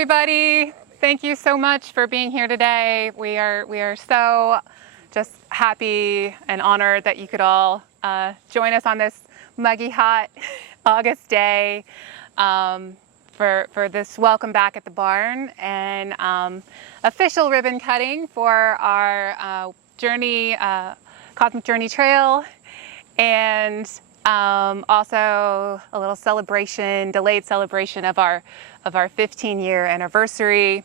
everybody. Thank you so much for being here today. We are so just happy and honored that you could all join us on this muggy, hot August day for this welcome back at the barn and official ribbon cutting for our Cosmic Journey Trail, and also a little celebration, delayed celebration of our 15-year anniversary,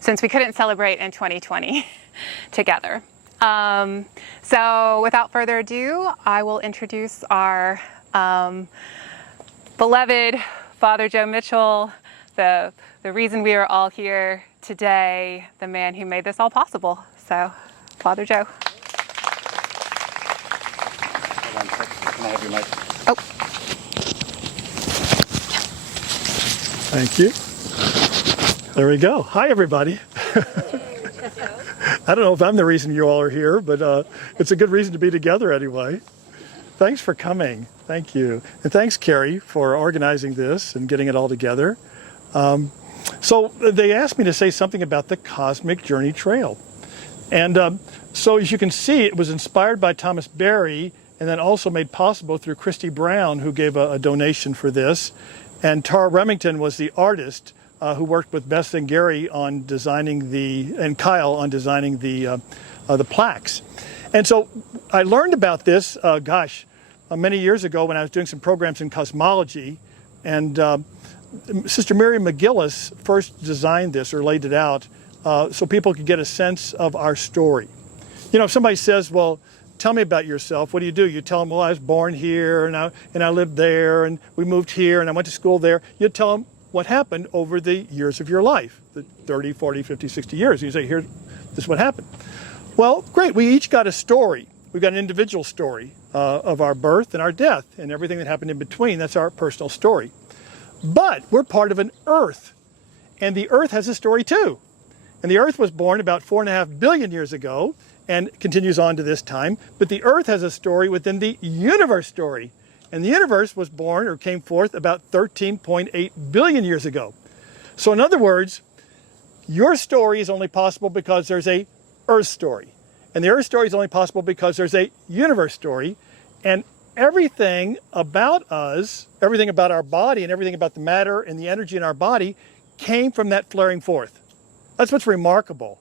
since we couldn't celebrate in 2020 together. So without further ado, I will introduce our beloved Father Joe Mitchell, the reason we are all here today, the man who made this all possible. So, Father Joe. Hold on a second. Can I have your mic? Oh. Thank you. There we go. Hi, everybody. I don't know if I'm the reason you all are here, but it's a good reason to be together anyway. Thanks for coming. Thank you. And thanks, Carrie, for organizing this and getting it all together. So they asked me to say something about the Cosmic Journey Trail. And so as you can see, it was inspired by Thomas Berry and then also made possible through Christi Brown, who gave a donation for this. And Tara Remington was the artist who worked with Beth and Gary on designing and Kyle on designing the plaques. And so I learned about this, many years ago when I was doing some programs in cosmology, and Sister Mary McGillis first designed this or laid it out so people could get a sense of our story. You know, if somebody says, well, tell me about yourself, what do? You tell them, well, I was born here and I lived there and we moved here and I went to school there. You tell them what happened over the years of your life, the 30, 40, 50, 60 years. You say, here, this is what happened. Well, great, we each got a story. We've got an individual story of our birth and our death and everything that happened in between. That's our personal story. But we're part of an Earth, and the Earth has a story too. And the Earth was born about 4.5 billion years ago and continues on to this time. But the Earth has a story within the universe story. And the universe was born or came forth about 13.8 billion years ago. So in other words, your story is only possible because there's a Earth story. And the Earth story is only possible because there's a universe story. And everything about us, everything about our body and everything about the matter and the energy in our body came from that flaring forth. That's what's remarkable.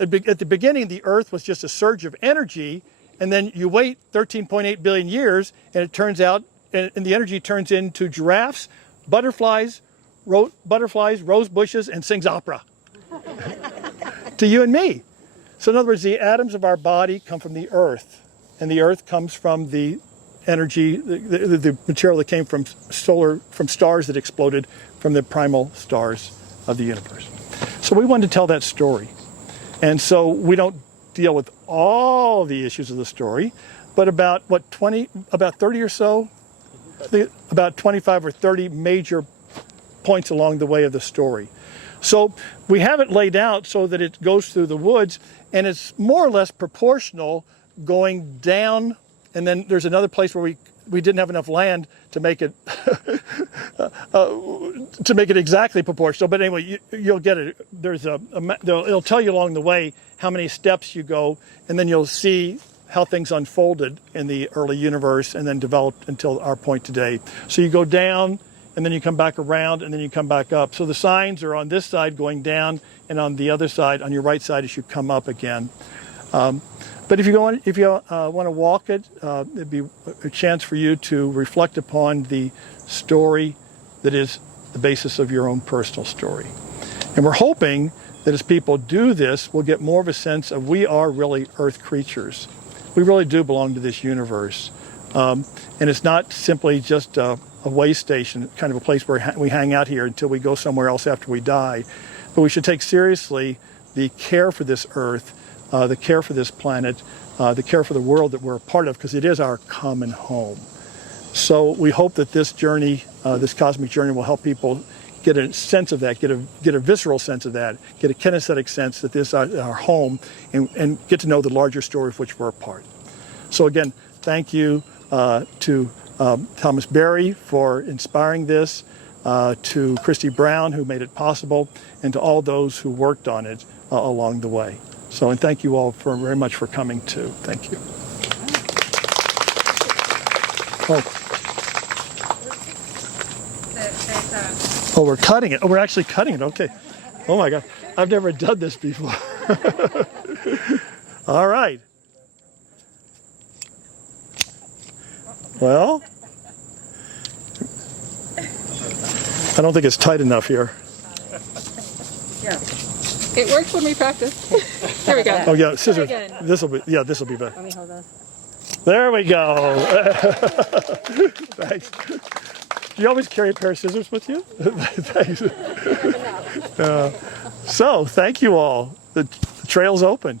At the beginning, the Earth was just a surge of energy, and then you wait 13.8 billion years, and it turns out, and the energy turns into giraffes, butterflies, rose bushes, and sings opera to you and me. So in other words, the atoms of our body come from the Earth, and the Earth comes from the energy, the material that came from stars that exploded from the primal stars of the universe. So we wanted to tell that story. And so we don't deal with all the issues of the story, but about 30 or so, about 25 or 30 major points along the way of the story. So we have it laid out so that it goes through the woods, and it's more or less proportional going down, and then there's another place where we didn't have enough land to make it exactly proportional. But anyway, you'll get it. It'll tell you along the way how many steps you go, and then you'll see how things unfolded in the early universe and then developed until our point today. So you go down, and then you come back around, and then you come back up. So the signs are on this side going down, and on the other side, on your right side, as you come up again. But if you want to walk it, it'd be a chance for you to reflect upon the story that is the basis of your own personal story. And we're hoping that as people do this, we'll get more of a sense of we are really Earth creatures. We really do belong to this universe. And it's not simply just a way station, kind of a place where we hang out here until we go somewhere else after we die. But we should take seriously the care for this Earth, the care for this planet, the care for the world that we're a part of, because it is our common home. So we hope that this journey, this cosmic journey, will help people get a sense of that, get a visceral sense of that, get a kinesthetic sense that this is our home, and get to know the larger story of which we're a part. So again, thank you to Thomas Berry for inspiring this. to Christi Brown, who made it possible, and to all those who worked on it along the way. So, and thank you all very much for coming too. Thank you. Oh, we're cutting it. Oh, we're actually cutting it. Okay. Oh my God. I've never done this before. All right. Well, I don't think it's tight enough here. It works when we practice. Here we go. Oh yeah, scissors. again. This will be better. Let me hold those. There we go. Thanks. Do you always carry a pair of scissors with you? Thanks. So, thank you all. The trail's open.